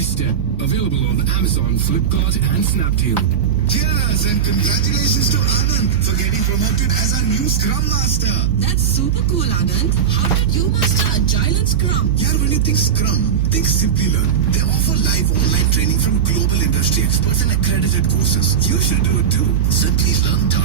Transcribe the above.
every step. Available on Amazon, Flipkart and Snapdeal. Cheers and congratulations to Anand for getting promoted as our new Scrum Master. That's super cool, Anand. How did you master Agile and Scrum? Yeah, when you think Scrum, think Simply Learn. They offer live online training from global industry experts and accredited courses. You should do it too. Simply Learn.